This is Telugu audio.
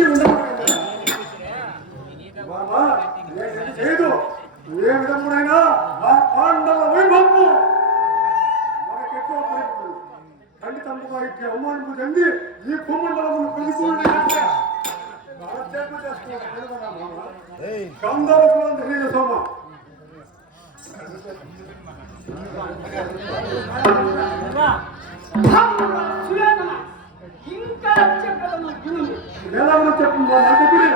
వచ్చి ఉండదు చేయదు. ఏ విధమునైనా ఆ పాండవ వైభవము మనకెక్కువ ఖండితంగా ఇచ్చే అవమానము చెంది ఈ భూమండలమును కలిసిపోయిన సోమ ఇంకా చెప్పు